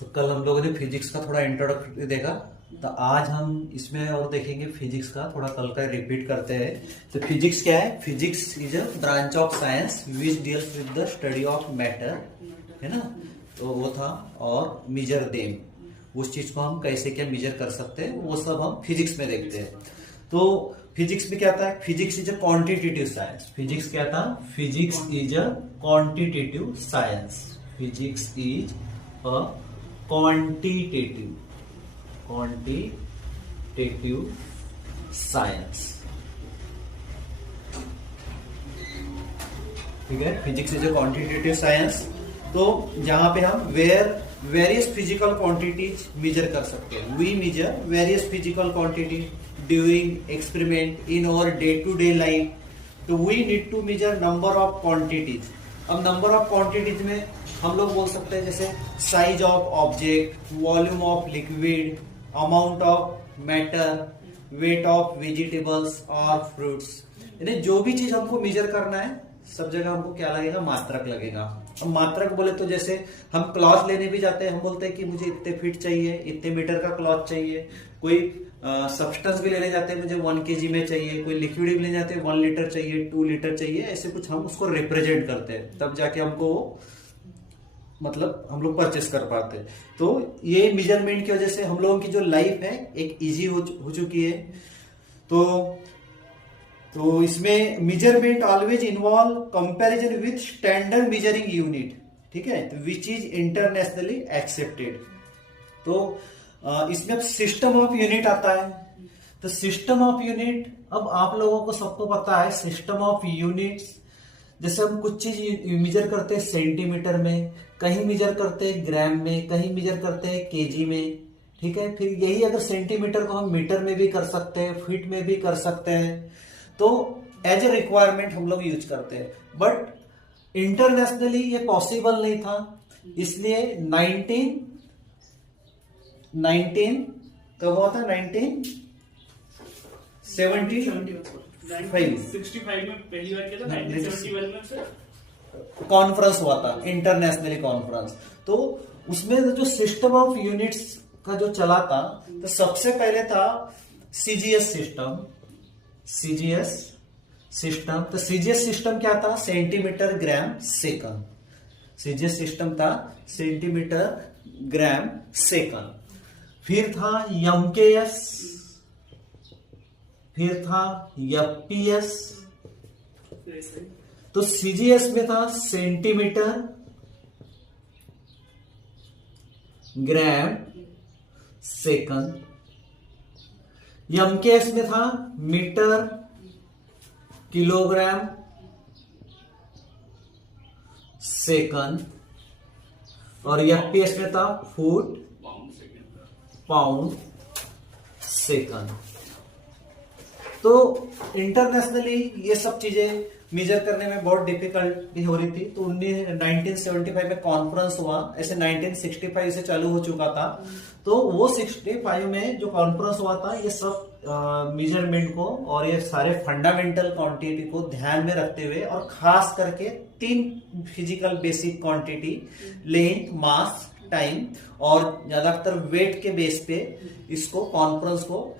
तो कल हम लोगों ने फिजिक्स का थोड़ा इंट्रोडक्शन देखा, तो आज हम इसमें और देखेंगे फिजिक्स का थोड़ा, कल का रिपीट करते हैं। तो फिजिक्स क्या है? Physics is a branch of science which deals with the study of matter, है ना। तो वो था, और मेजर देम, उस चीज को हम कैसे क्या मेजर कर सकते हैं वो सब हम फिजिक्स में देखते हैं। तो फिजिक्स में क्या था? Physics is a quantitative science. Physics क्या था? Physics is a quantitative science. Physics is a quantitative science, ठीक है। Physics is a quantitative science, तो जहां पे हम वेरियस फिजिकल क्वांटिटीज मेजर कर सकते हैं। We measure various physical quantity during experiment in our day to day life. तो we need to measure number of quantities. अब नंबर ऑफ क्वांटिटीज में हम लोग बोल सकते हैं जैसे size of object, volume of liquid, amount of matter, weight of vegetables और फ्रूट्स। यानी जो भी चीज हमको मेजर करना है सब जगह हमको क्या लगेगा? मात्रक लगेगा। अब मात्रक बोले तो जैसे हम क्लॉथ लेने भी जाते हैं, हम बोलते हैं कि मुझे इतने फीट चाहिए, इतने मीटर का क्लॉथ चाहिए। कोई सब्सटेंस भी लेने जाते हैं, मुझे 1 kg में चाहिए। कोई लिक्विड भी लेने जाते हैं, 1 लीटर चाहिए, 2 लीटर चाहिए। ऐसे कुछ हम उसको रिप्रेजेंट करते हैं, तब जाके हमको मतलब हम लोग परचेस कर पाते हैं। तो ये मेजरमेंट की वजह से हम लोगों की जो लाइफ है एक इजी हो चुकी है। तो इसमें measurement always involve comparison with standard measuring unit, ठीक है, विच इज इंटरनेशनली एक्सेप्टेड। तो इसमें अब सिस्टम ऑफ यूनिट आता है। तो सिस्टम ऑफ यूनिट, अब आप लोगों को सबको पता है सिस्टम ऑफ यूनिट्स। जैसे हम कुछ चीज मेजर करते हैं सेंटीमीटर में, कहीं मेजर करते हैं ग्राम में, कहीं मेजर करते हैं केजी में, ठीक है। फिर यही अगर सेंटीमीटर को हम मीटर में भी कर सकते हैं, फीट में भी कर सकते हैं। तो एज ए रिक्वायरमेंट हम लोग यूज करते हैं, बट इंटरनेशनली ये पॉसिबल नहीं था। इसलिए 19 कब हुआ था? 1965 में पहली बार किया था। 1971 में फिर कॉन्फ्रेंस हुआ था, इंटरनेशनली कॉन्फ्रेंस। तो उसमें जो सिस्टम ऑफ यूनिट्स का जो चला था, तो सबसे पहले था सीजीएस सिस्टम। तो सीजीएस सिस्टम क्या था? Centimetre gram second. CGS system था सेंटीमीटर ग्राम सेकंड। फिर था एमकेएस, फिर था एफपीएस। तो सीजीएस में था सेंटीमीटर ग्राम सेकंड। एमकेएस में था मीटर किलोग्राम सेकंड, और एफपीएस में था फुट पाउंड सेकंड। तो इंटरनेशनली ये सब चीजें मेजर करने में बहुत डिफिकल्टी हो रही थी। तो 1975 में कॉन्फ्रेंस हुआ। ऐसे 1965 से चालू हो चुका था। तो वो 65 में जो कॉन्फ्रेंस हुआ था, ये सब मेजरमेंट को और ये सारे फंडामेंटल क्वांटिटी को ध्यान में रखते हुए, और खास करके 3 physical basic quantity, length, mass, time, और ज्यादातर वेट के बेस पे इसको कॉन्फ्रेंस को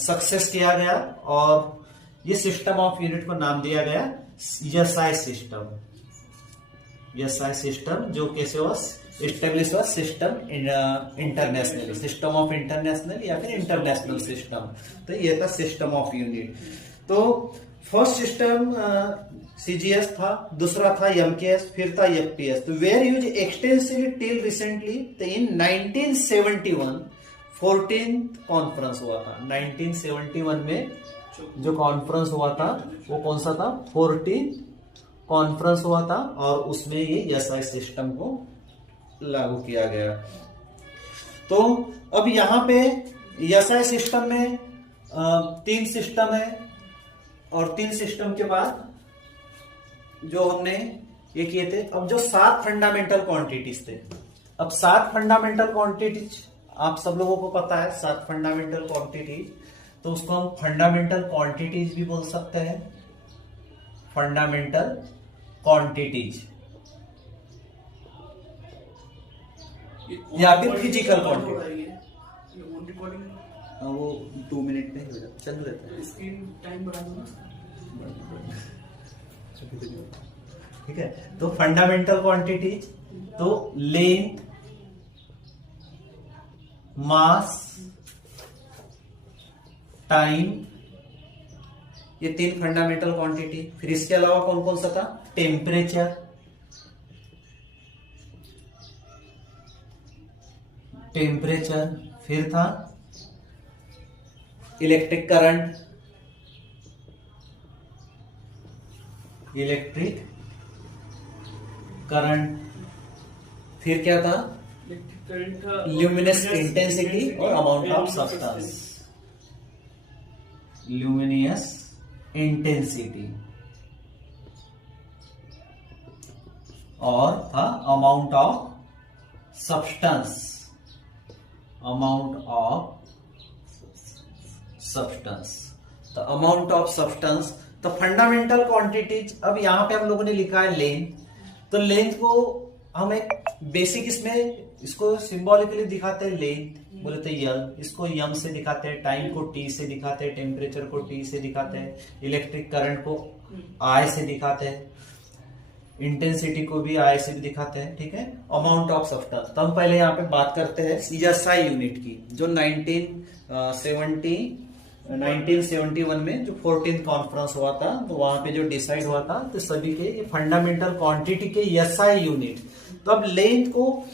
सक्सेस किया गया। और ये सिस्टम ऑफ यूनिट को नाम दिया गया एसआई सिस्टम। एसआई सिस्टम जो कैसे हुआ? एस्टेब्लिश हुआ system internationally, system of international या फिर इंटरनेशनल सिस्टम। तो ये था सिस्टम ऑफ यूनिट। तो फर्स्ट सिस्टम सीजीएस था, दूसरा था एमकेएस, फिर था एफपीएस। तो were use extensively till recently. तो इन 1971 14th कॉन्फ्रेंस हुआ था। 1971 में जो कॉन्फ्रेंस हुआ था वो कौन सा था? 14th कॉन्फ्रेंस हुआ था, और उसमें ये एसआई सिस्टम को लागू किया गया। तो अब यहां पे एसआई सिस्टम में 3 सिस्टम है, और 3 सिस्टम के बाद जो हमने ये किए थे, अब जो 7 फंडामेंटल क्वांटिटीज थे। अब 7 फंडामेंटल क्वांटिटीज आप सब लोगों को पता है, 7 फंडामेंटल क्वांटिटीज। तो उसको हम फंडामेंटल क्वांटिटीज भी बोल सकते हैं। फंडामेंटल क्वांटिटीज, या फिर physical quantity। ऑन रिकॉर्डिंग वो 2 मिनट में ही हो जाता, चल रहता है। स्क्रीन टाइम बढ़ा दो ना। ठीक है, तो फंडामेंटल क्वांटिटीज, तो लेंथ, मास, टाइम, ये 3 फंडामेंटल क्वांटिटी। फिर इसके अलावा कौन कौन सा था? टेम्परेचर, फिर था इलेक्ट्रिक करंट, फिर क्या था? इलेक्ट्रिक करंट था, ल्यूमिनस इंटेंसिटी और amount of substance. Luminous intensity और था अमाउंट ऑफ सब्सटेंस, तो अमाउंट ऑफ सब्सटेंस। तो फंडामेंटल क्वांटिटीज, अब यहां पे हम लोगों ने लिखा है लेंथ, तो लेंथ को हम एक बेसिक इसमें इसको सिंबॉलिकली दिखाते हैं। लेंथ बोले तो यल, इसको यम से दिखाते हैं, टाइम को टी से दिखाते हैं, टेम्परेचर को टी से दिखाते हैं, इलेक्ट्रिक करंट को आई से दिखाते हैं, इंटेंसिटी को भी आई से भी दिखाते हैं। ठीक है, अमाउंट ऑफ सब्सटेंस। तो हम पहले यहाँ पे बात करते हैं एसआई यूनिट की, जो 1971 में जो 14th कॉन्फ्रेंस हुआ था, तो वहां पे जो डिसाइड हुआ था, तो सभी के ये फंडामेंटल क्वांटिटी के एसआई यूनिट। तो अब लेंथ को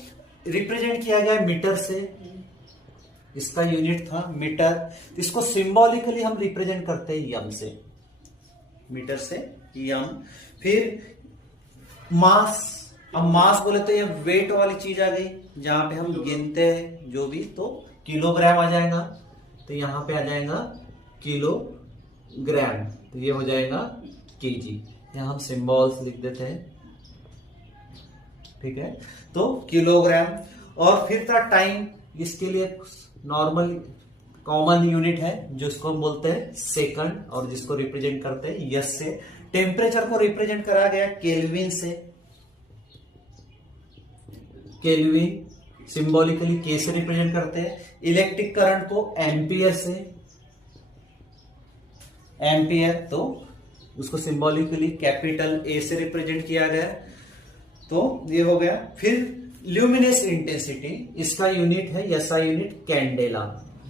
रिप्रेजेंट किया गया मीटर से, इसका यूनिट था मीटर। तो इसको सिंबॉलिकली हम रिप्रेजेंट करते हैं यम से, मीटर से यम। फिर मास, अब मास बोले तो ये वेट वाली चीज आ गई, जहां पे हम गिनते हैं जो भी, तो किलोग्राम आ जाएगा, तो यहां पे आ जाएगा किलोग्राम, तो ये हो जाएगा केजी। यहां हम सिंबल्स लिख देते हैं। ठीक है, तो किलोग्राम। और फिर था टाइम, इसके लिए नॉर्मल कॉमन यूनिट है जिसको हम बोलते हैं सेकंड, और जिसको रिप्रेजेंट करते हैं यस से। टेम्परेचर को रिप्रेजेंट करा गया केल्विन से, केल्विन सिंबॉलिकली के से रिप्रेजेंट करते हैं। इलेक्ट्रिक करंट को एम्पियर से, एम्पियर, तो उसको सिंबॉलिकली कैपिटल ए से रिप्रेजेंट किया गया, तो ये हो गया। फिर ल्यूमिनस इंटेंसिटी, इसका यूनिट है एसआई यूनिट कैंडेला,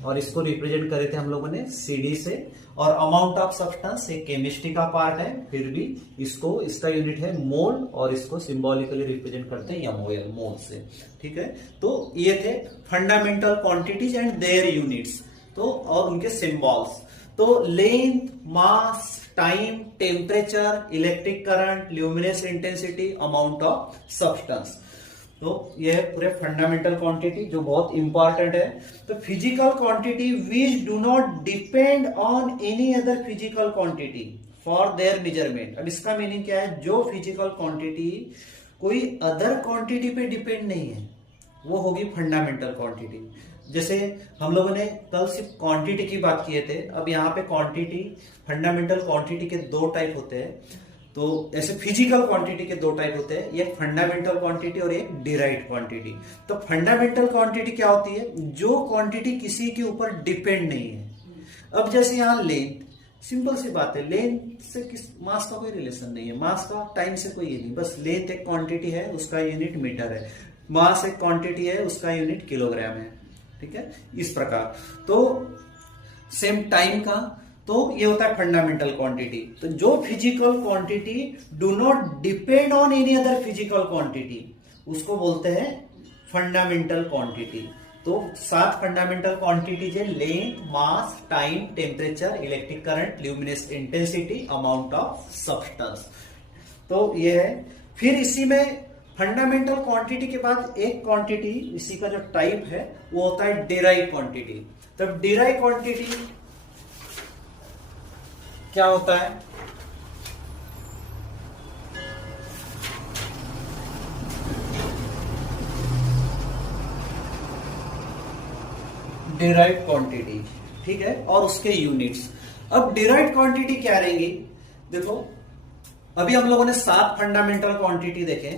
और इसको रिप्रेजेंट करे थे हम लोगों ने सीडी से। और अमाउंट ऑफ सब्सटेंस एक केमिस्ट्री का पार्ट है, फिर भी इसको, इसका यूनिट है मोल, और इसको सिंबॉलिकली रिप्रेजेंट करते हैं एमओएल, मोल से। ठीक है, तो ये थे fundamental quantities and their units, तो और उनके सिंबल्स। तो length, mass, time, temperature, electric current, luminous intensity, amount of substance, तो ये है पूरे फंडामेंटल क्वांटिटी जो बहुत इंपॉर्टेंट है। तो physical quantity which do not depend on any other physical quantity for their measurement. अब इसका मीनिंग क्या है? जो फिजिकल क्वांटिटी कोई अदर क्वांटिटी पे डिपेंड नहीं है, वो होगी फंडामेंटल क्वांटिटी। जैसे हम लोगों ने कल सिर्फ क्वांटिटी की बात किए थे, अब यहाँ पे क्वांटिटी, फंडामेंटल क्वांटिटी के 2 टाइप होते हैं। तो ऐसे फिजिकल क्वांटिटी के 2 टाइप होते हैं, एक फंडामेंटल क्वांटिटी और एक डिराइव्ड क्वांटिटी। तो फंडामेंटल क्वांटिटी क्या होती है? जो क्वांटिटी किसी के ऊपर डिपेंड नहीं है। अब जैसे यहाँ लेंथ, सिंपल सी बात है, लेंथ से किस मास का कोई रिलेशन नहीं है, मास का टाइम से कोई ये नहीं, बस लेंथ एक क्वांटिटी है, उसका यूनिट मीटर है, मास एक क्वांटिटी है, उसका यूनिट किलोग्राम है। ठीक है, इस प्रकार। तो सेम टाइम का, तो ये होता है फंडामेंटल क्वांटिटी। तो जो physical quantity do not depend on any other physical quantity, उसको बोलते हैं फंडामेंटल क्वांटिटी। तो 7 फंडामेंटल क्वांटिटीज है, length, mass, time, temperature, electric current, luminous intensity, amount of substance. तो ये है। फिर इसी में फंडामेंटल क्वांटिटी के बाद एक क्वांटिटी, इसी का जो टाइप है वो होता है डिराइव क्वांटिटी। तो डिराइव क्वांटिटी क्या होता है? डिराइव्ड क्वांटिटी, ठीक है, और उसके यूनिट्स। अब डिराइव्ड क्वांटिटी क्या रहेंगी? देखो, अभी हम लोगों ने 7 फंडामेंटल क्वांटिटी देखे।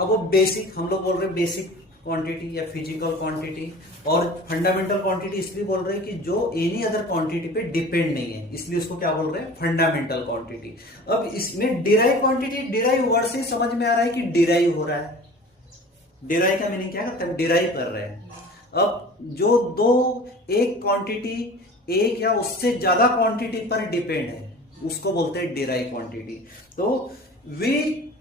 अब वो बेसिक, हम लोग बोल रहे हैं बेसिक क्वांटिटी या फिजिकल क्वांटिटी, और फंडामेंटल क्वांटिटी इसलिए बोल रहे हैं कि जो एनी अदर क्वांटिटी पे डिपेंड नहीं है, इसलिए उसको क्या बोल रहे हैं, फंडामेंटल क्वांटिटी। अब इसमें डिराइव क्वांटिटी, डिराइव वर्ड से समझ में आ रहा है कि डिराइव हो रहा है। डिराइव का मीनिंग क्या करता है, डिराइव कर रहे हैं। अब जो दो एक क्वांटिटी एक या उससे ज्यादा क्वांटिटी पर डिपेंड है उसको बोलते हैं डिराइव क्वांटिटी। तो we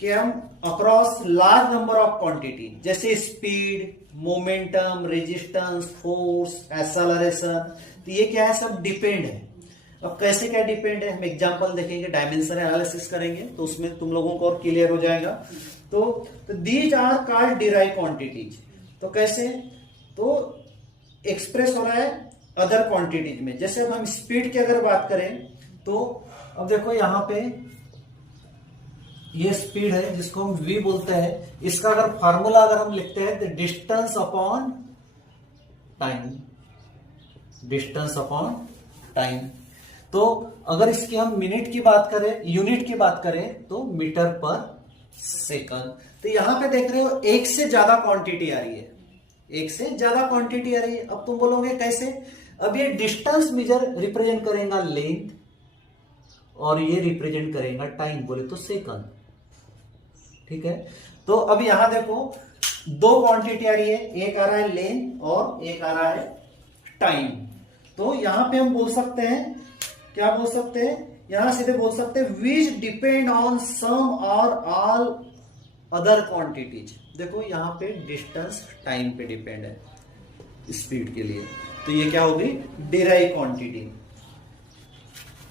can across large number of quantity, जैसे speed, momentum, resistance, force, acceleration, तो ये क्या है, सब डिपेंड है। अब कैसे क्या डिपेंड है, हम एग्जांपल देखेंगे, डायमेंशन एनालिसिस करेंगे तो उसमें तुम लोगों को और क्लियर हो जाएगा। तो these are called derive quantities. तो कैसे, तो एक्सप्रेस हो रहा है अदर क्वांटिटीज में। जैसे अब हम स्पीड की अगर बात करें तो अब देखो यहां पे ये स्पीड है जिसको हम v बोलते हैं। इसका अगर फार्मूला अगर हम लिखते हैं तो distance upon time, distance upon time. तो अगर इसकी हम मिनट की बात करें, यूनिट की बात करें तो मीटर पर सेकंड। तो यहां पे देख रहे हो एक से ज्यादा क्वांटिटी आ रही है, एक से ज्यादा क्वांटिटी आ रही है। अब तुम बोलोगे कैसे, अब ये डिस्टेंस मेजर रिप्रेजेंट करेगा लेंथ और ये रिप्रेजेंट करेगा टाइम, बोले तो सेकंड, ठीक है। तो अब यहां देखो दो क्वांटिटी आ रही है, एक आ रहा है लेंथ और एक आ रहा है टाइम। तो यहां पे हम बोल सकते हैं, क्या बोल सकते हैं, यहां सीधे बोल सकते हैं विच डिपेंड ऑन सम और ऑल अदर क्वांटिटीज। देखो यहां पे डिस्टेंस टाइम पे डिपेंड है स्पीड के लिए, तो ये क्या होगी, डिराइव क्वांटिटी।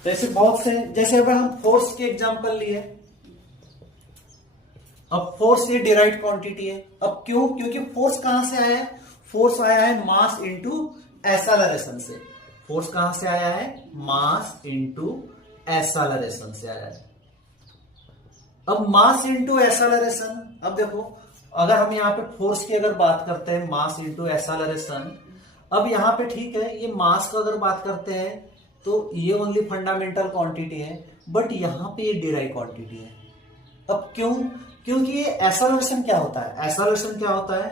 जैसे बहुत से, जैसे अगर हम फोर्स के एग्जांपल लिए, अब फोर्स ये डिराइव क्वांटिटी है। अब क्यों, क्योंकि फोर्स कहां से आया है, फोर्स आया है मास इंटू एक्सेलरेशन से। फोर्स कहां से आया है, मास इंटू एक्सेलरेशन से आया है। अब मास इंटू एक्सेलरेशन, अब देखो अगर हम यहां पे फोर्स की अगर बात करते हैं, मास इंटू एक्सेलरेशन, अब यहां पे ठीक है ये मास का अगर बात करते हैं तो ये ओनली फंडामेंटल क्वांटिटी है, बट यहां पे ये डिराइव क्वांटिटी है। अब क्यों, क्योंकि ये एक्सेलरेशन क्या होता है, एक्सेलरेशन क्या होता है,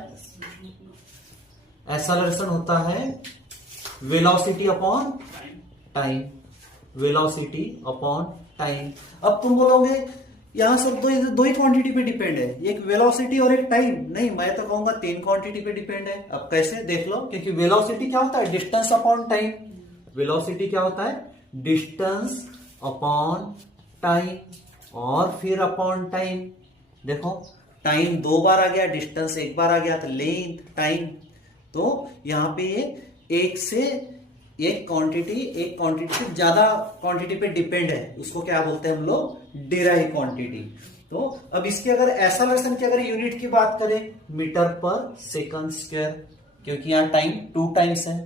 एक्सेलरेशन होता है velocity upon time, velocity upon time. अब तुम बोलोगे यहां सब दो ही क्वांटिटी पे डिपेंड है, एक वेलोसिटी और एक टाइम। नहीं, मैं तो कहूंगा तीन क्वांटिटी पे डिपेंड है। अब कैसे, देख लो, क्योंकि वेलोसिटी क्या होता है, डिस्टेंस अपॉन टाइम। वेलोसिटी क्या होता है, डिस्टेंस अपॉन टाइम, और फिर अपॉन टाइम। देखो टाइम दो बार आ गया, डिस्टेंस एक बार आ गया, तो लेंथ टाइम। तो यहां पे ये एक से एक क्वांटिटी से ज्यादा क्वांटिटी पे डिपेंड है, उसको क्या बोलते हैं हम लोग, डिराइव क्वांटिटी। तो अब इसके अगर एक्सेलरेशन की अगर यूनिट की बात करें, मीटर पर सेकंड स्क्वायर, क्योंकि यहाँ टाइम 2 टाइम्स है,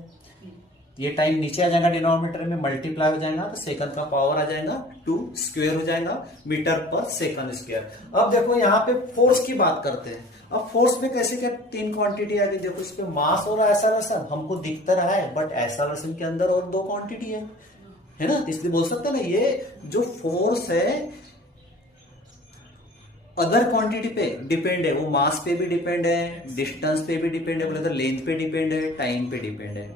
ये टाइम नीचे आ जाएगा डिनोमिनेटर में, मल्टीप्लाई हो जाएगा तो सेकंड का पावर आ जाएगा 2 स्क्वायर हो जाएगा मीटर पर सेकंड स्क्वायर। अब देखो यहाँ पे फोर्स की बात करते हैं। अब फोर्स में कैसे क्या तीन क्वांटिटी आ गई, देखो इस पे मास और एक्सेलरेशन हमको दिखता रहा है, बट एक्सेलरेशन के अंदर और दो क्वांटिटी है ना, इसलिए बोल सकते हैं ना ये जो फोर्स है अदर क्वांटिटी पे डिपेंड है, वो मास पे भी डिपेंड है, डिस्टेंस पे भी डिपेंड है, बोले तो लेंथ पे डिपेंड है, टाइम पे डिपेंड है,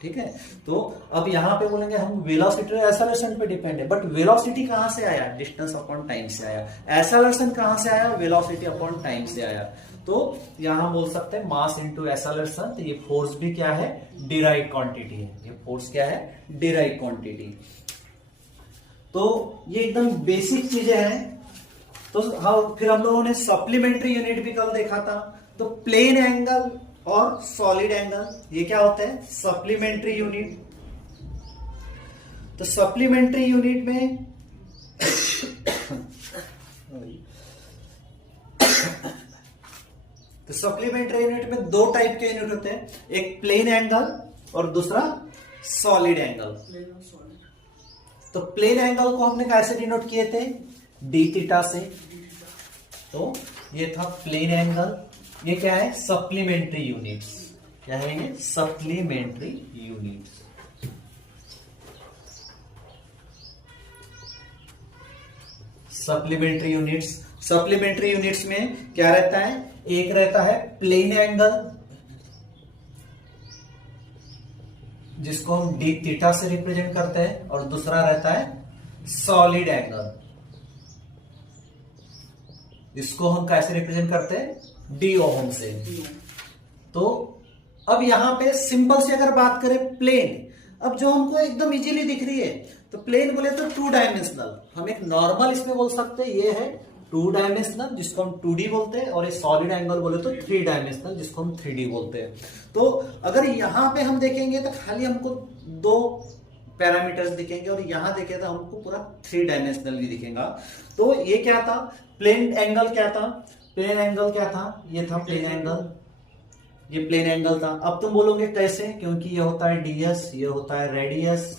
ठीक है। तो अब यहां पे बोलेंगे हम वेलोसिटी और एक्सेलरेशन पे डिपेंड है, बट वेलोसिटी कहां से आया, डिस्टेंस अपॉन टाइम से आया। एक्सेलरेशन कहां से आया, वेलोसिटी अपॉन टाइम से आया। तो यहां बोल सकते हैं मास इंटू एक्सेलरेशन। तो ये फोर्स भी क्या है, डिराइव क्वांटिटी है, ये फोर्स क्या है, डिराइव क्वांटिटी। तो ये एकदम बेसिक चीजें हैं। तो हाँ, फिर हम लोगों ने सप्लीमेंट्री यूनिट भी कल देखा था। तो प्लेन एंगल और सॉलिड एंगल, ये क्या होता है, सप्लीमेंट्री यूनिट। तो सप्लीमेंट्री यूनिट में तो सप्लीमेंट्री यूनिट में दो टाइप के यूनिट होते हैं, एक प्लेन एंगल और दूसरा सॉलिड एंगल। तो प्लेन एंगल को हमने कैसे डिनोट किए थे, डी थीटा से। तो ये था प्लेन एंगल, ये क्या है, सप्लीमेंट्री यूनिट्स। क्या है ये, सप्लीमेंट्री यूनिट्स। सप्लीमेंट्री यूनिट्स में क्या रहता है, एक रहता है प्लेन एंगल जिसको हम डी थीटा से रिप्रेजेंट करते हैं, और दूसरा रहता है सॉलिड एंगल, इसको हम कैसे रिप्रेजेंट करते हैं, डी ओम से। तो अब यहां पे सिंपल से अगर बात करें प्लेन, अब जो हमको एकदम इजीली दिख रही है, तो प्लेन बोले तो टू डायमेंशनल, हम एक नॉर्मल इसमें बोल सकते हैं, ये है टू डायमेंशनल जिसको हम 2D बोलते हैं, और ये सॉलिड एंगल बोले तो 3 डायमेंशनल जिसको हम 3D बोलते हैं। तो अगर यहां पे हम देखेंगे तो खाली हमको 2 पैरामीटर्स दिखेंगे, और यहां देखे तो हमको पूरा 3 डायमेंशनल भी दिखेगा। तो ये क्या था, प्लेन एंगल क्या था, प्लेन एंगल क्या था, ये था प्लेन एंगल, ये प्लेन एंगल था। अब तुम बोलोगे कैसे, क्योंकि ये होता है डीएस, ये होता है रेडियस,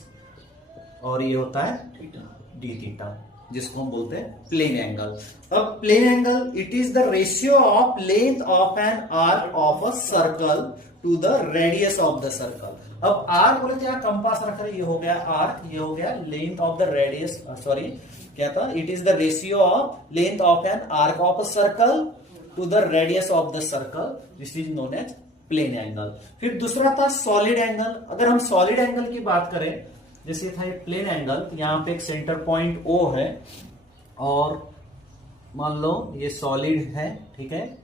और ये होता है डी थीटा, जिसको हम बोलते हैं प्लेन एंगल। अब plane angle it is the ratio of length of an arc of a circle to the radius of the circle. अब आर्क बोले तो यहाँ कंपास रख रहे, ये हो गया आर्क, ये हो गया length of the radius, sorry क्या था, it is the ratio of length of an arc of a circle to the radius of the circle, this is known as plane angle. फिर दूसरा था सॉलिड एंगल। अगर हम solid angle की बात करें, जैसे था ये प्लेन एंगल, तो यहां पे एक सेंटर पॉइंट O है, और मान लो ये सॉलिड है, ठीक है,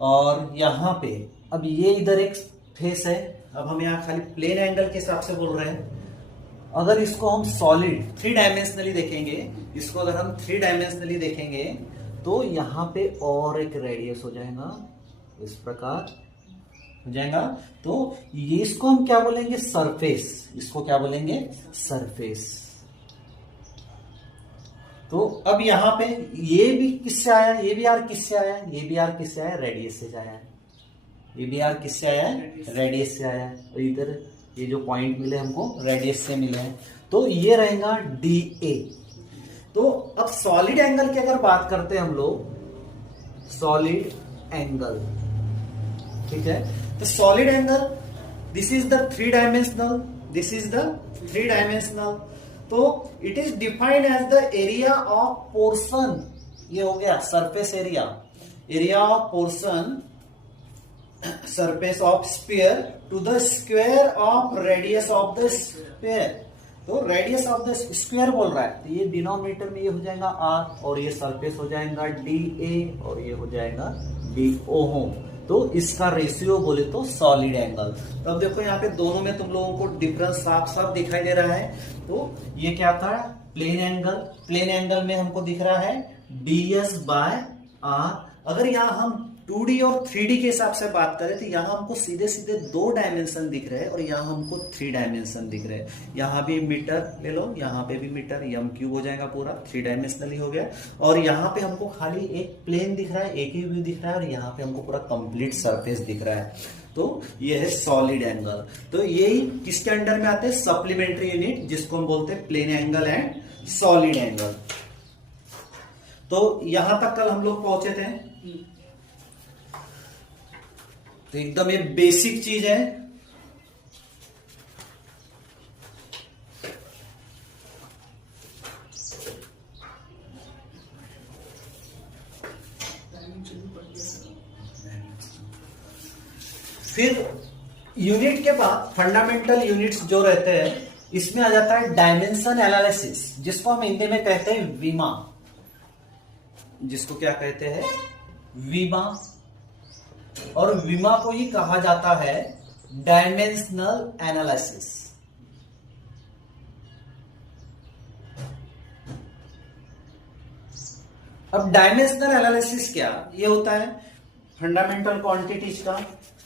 और यहां पे अब ये इधर एक फेस है। अब हम यहां खाली प्लेन एंगल के हिसाब से बोल रहे हैं। अगर इसको हम सॉलिड 3 डायमेंशनली देखेंगे, इसको अगर हम 3 डायमेंशनली देखेंगे, तो यहां पे और एक रेडियस हो जाएगा, इस प्रकार हो जाएगा। तो ये इसको हम क्या बोलेंगे, सरफेस, इसको क्या बोलेंगे, सरफेस। तो अब यहां पे ये भी किससे आया, ये भी आर किससे आया, ये भी आर किससे आया, रेडियस से आया है, ये भी आर किससे आया है, रेडियस से आया है, और इधर ये जो पॉइंट मिले हमको रेडियस से मिले हैं, तो ये रहेगा डी ए। तो अब सॉलिड एंगल की अगर बात करते हैं हम लोग, सॉलिड एंगल, ठीक है, तो solid angle this is the 3 dimensional, this is the 3 dimensional. तो it is defined as the area of portion, ये हो गया surface area, area of portion surface of sphere to the square of radius of the sphere. तो radius of the square बोल रहा है, तो ये डिनोमिनेटर में ये हो जाएगा आर, और ये सरफेस हो जाएगा डी ए, और ये हो जाएगा डी ओ। तो इसका रेशियो बोले तो सॉलिड एंगल। तो अब देखो यहाँ पे दोनों में तुम लोगों को डिफरेंस साफ साफ दिखाई दे रहा है। तो ये क्या था, प्लेन एंगल, प्लेन एंगल में हमको दिख रहा है ds बाय आर। अगर यहाँ हम 2D और 3D के हिसाब से बात करें, तो यहाँ हमको सीधे सीधे 2 डायमेंशन दिख रहे हैं, और यहाँ हमको 3 डायमेंशन दिख रहे हैं। यहाँ भी मीटर ले लो, यहाँ पे भी मीटर, यम क्यूब हो जाएगा, पूरा 3 डायमेंशनली हो गया। और यहाँ पे हमको खाली एक प्लेन दिख रहा है, एक ही व्यू दिख रहा है, और यहाँ पे हमको पूरा कंप्लीट सरफेस दिख रहा है। तो ये है सॉलिड एंगल। तो यही किसके अंडर में आते हैं, सप्लीमेंट्री यूनिट, जिसको हम बोलते हैं plane angle and solid angle. तो यहां तक कल हम लोग पहुंचे थे। तो एकदम ये बेसिक चीज है। फिर यूनिट के बाद फंडामेंटल यूनिट्स जो रहते हैं, इसमें आ जाता है डायमेंशन एनालिसिस, जिसको हम हिंदी में कहते हैं वीमा, जिसको क्या कहते हैं, वीमा। और वीमा को ही कहा जाता है डायमेंशनल एनालिसिस। अब डायमेंशनल एनालिसिस क्या, ये होता है फंडामेंटल क्वांटिटीज का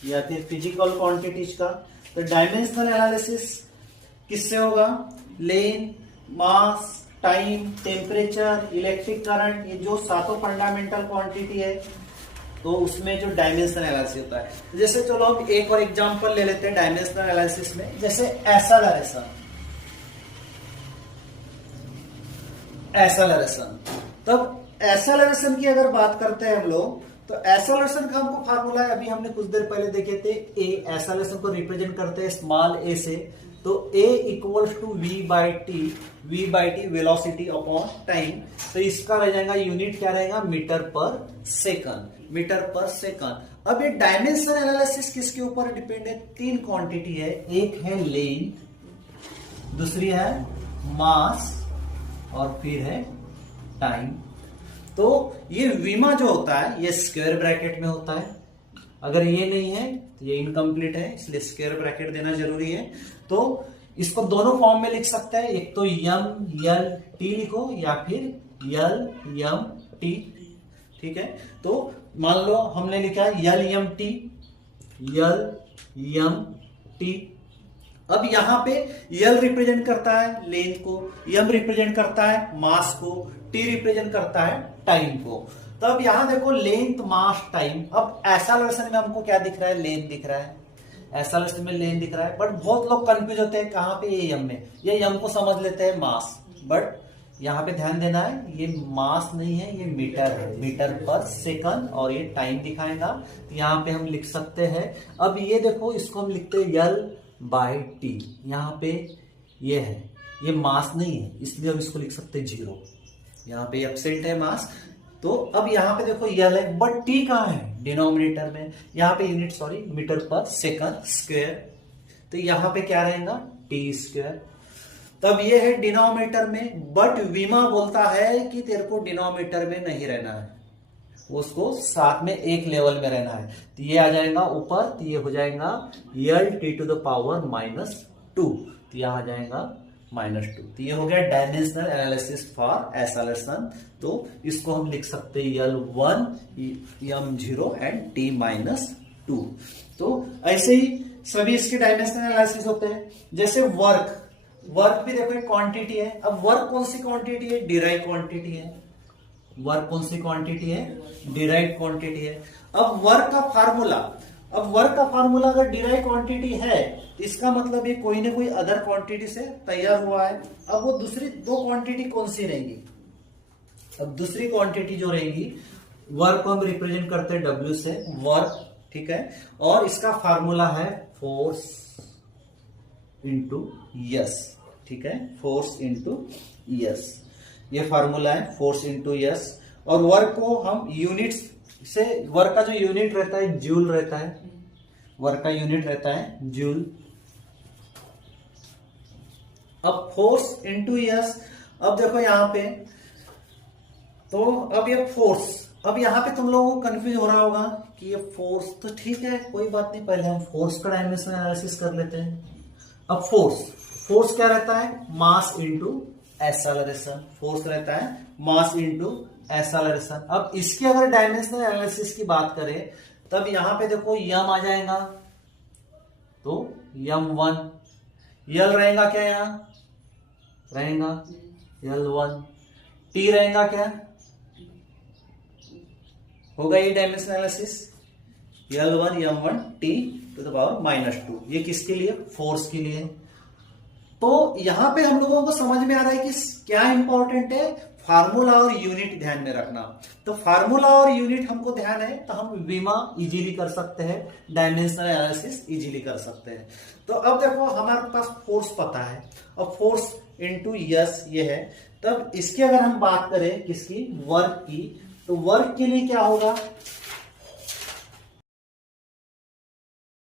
या फिर फिजिकल क्वांटिटीज का। तो डायमेंशनल एनालिसिस किससे होगा, length, mass, time, temperature, electric current, ये जो सातों फंडामेंटल क्वांटिटी है, तो उसमें जो डायमेंशनल एनालिसिस होता है। जैसे चलो हम एक और एग्जांपल ले लेते हैं डायमेंशनल एनालिसिस में, जैसे एक्सेलरेशन, एक्सेलरेशन। तब एक्सेलरेशन की अगर बात करते हैं हम लोग, तो एक्सेलरेशन का हमको फार्मूला है, अभी हमने कुछ देर पहले देखे थे, ए एक्सेलरेशन को रिप्रेजेंट करते हैं स्मॉल ए से, तो a equals to v by T velocity upon time. तो इसका रह जाएगा यूनिट क्या रहेगा, मीटर पर सेकंड। अब ये डायमेंशन एनालिसिस किसके ऊपर डिपेंड है, 3 क्वांटिटी है, एक है लेंथ, दूसरी है मास और फिर है टाइम। तो ये वीमा जो होता है ये स्क्वायर ब्रैकेट में होता है, अगर ये नहीं है तो ये इनकम्प्लीट है, इसलिए स्क्वायर ब्रैकेट देना जरूरी है। तो इसको दोनों फॉर्म में लिख सकते हैं, एक तो यम यल टी लिखो या फिर यल यम टी, ठीक है। तो मान लो हमने लिखा यल यम टी। अब यहां पे यल रिप्रेजेंट करता है लेंथ को, यम रिप्रेजेंट करता है मास को, टी रिप्रेजेंट करता है टाइम को। तो अब यहां देखो लेंथ मास टाइम। अब एक्सेलरेशन में हमको क्या दिख रहा है, लेंथ दिख रहा है, एक्सेलरेशन में लेंथ दिख रहा है। बट बहुत लोग कंफ्यूज होते हैं कहां पे, ये यम में, ये यम को समझ लेते हैं मास, बट यहां पे ध्यान देना है ये मास नहीं है, ये मीटर है, मीटर पर सेकंड, और ये टाइम दिखाएगा। तो यहां पे हम लिख सकते हैं, अब ये देखो इसको हम लिखते हैं यल बाय टी, यहां पे ये है, ये मास नहीं है, इसलिए हम इसको लिख सकते हैं 0, यहां पे एब्सेंट है मास। तो अब यहां पे देखो यल है, बट टी कहां है, डिनोमिनेटर में, यहां पे यूनिट सॉरी मीटर पर सेकंड स्क्वायर, तो यहां पे क्या रहेगा टी स्क्वायर। तब ये है डिनोमिनेटर में, बट वीमा बोलता है कि तेरे को डिनोमिनेटर में नहीं रहना है, उसको साथ में एक लेवल में रहना है। तो ये आ जाएगा ऊपर, तो ये हो जाएगा यल टी टू द पावर -2, तो यहां आ जाएगा -2। तो ये हो गया डायमेंशनल एनालिसिस फॉर एक्सेलरेशन। तो इसको हम लिख सकते हैं L1 m0 एंड t -2। तो ऐसे ही सभी इसके डायमेंशनल एनालिसिस होते हैं। जैसे वर्क भी देखो एक क्वांटिटी है। अब वर्क कौन सी क्वांटिटी है, डिराइव क्वांटिटी है। वर्क कौन सी क्वांटिटी है, डिराइव क्वांटिटी है। अब वर्क का फार्मूला अगर डिराइव क्वांटिटी है, इसका मतलब ये कोई ना कोई अदर क्वांटिटी से तैयार हुआ है। अब वो दूसरी 2 क्वांटिटी कौन सी रहेंगी, अब दूसरी क्वांटिटी जो रहेगी, वर्क को हम रिप्रेजेंट करते हैं W से, वर्क, ठीक है, और इसका फार्मूला है फोर्स इंटू यस, ठीक है, फोर्स इंटू यस, ये फार्मूला है फोर्स इंटू यस। और वर्क को हम यूनिट्स से, वर्क का जो यूनिट रहता है जूल रहता है, वर्क का यूनिट रहता है जूल। अब फोर्स इंटू यस, अब देखो यहां पे, तो अब ये फोर्स, अब यहां पे तुम लोगों को कंफ्यूज हो रहा होगा कि ये फोर्स, तो ठीक है कोई बात नहीं, पहले हम फोर्स का डायमेंशन एनालिसिस कर लेते हैं। अब फोर्स क्या रहता है, मास इंटू एक्सेलरेशन, फोर्स रहता है मास इंटू एक्सेलरेशन। अब इसकी अगर डायमेंशनल एनालिसिस की बात करें, तब यहां पे देखो यम आ जाएगा, तो m1, यल रहेगा क्या, यहां रहेगा L1, टी रहेगा क्या, होगा ये dimensional analysis L1 m1 t to the power -2। ये किसके लिए, फोर्स के लिए। तो यहां पे हम लोगों को समझ में आ रहा है कि क्या इंपॉर्टेंट है, फार्मूला और यूनिट ध्यान में रखना। तो फार्मूला और यूनिट हमको ध्यान है, तो हम वीमा इजीली कर सकते हैं, डायमेंशनल एनालिसिस इजीली कर सकते हैं। तो अब देखो हमारे पास फोर्स पता है, अब फोर्स इंटू यस ये है। तब इसकी अगर हम बात करें किसकी, वर्क की, तो वर्क के लिए क्या होगा,